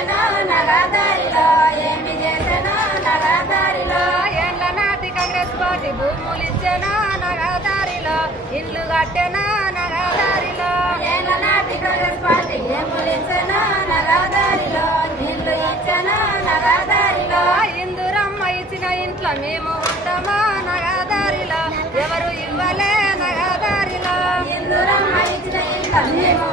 చేసెనో నగదారిలో ఏమి చేసెనో నగదారిలో ఏళ్ళ నాటి కాంగ్రెస్ పార్టీ భూములు ఇచ్చెనో నగదారిలో ఇల్లు కట్టెనో నగదారిలో ఏళ్ళ నాటి కాంగ్రెస్ పార్టీ భూములు ఇచ్చెనో నగదారిలో ఇల్లు ఇచ్చెనో నగదారిలో ఇందురమ్మ ఇచ్చిన ఇంట్లో మేము ఉంటామో నగదారిలో ఎవరు ఇవ్వలే నగదారిలో ఇందురమ్మ ఇచ్చిన ఇంట్లో మేము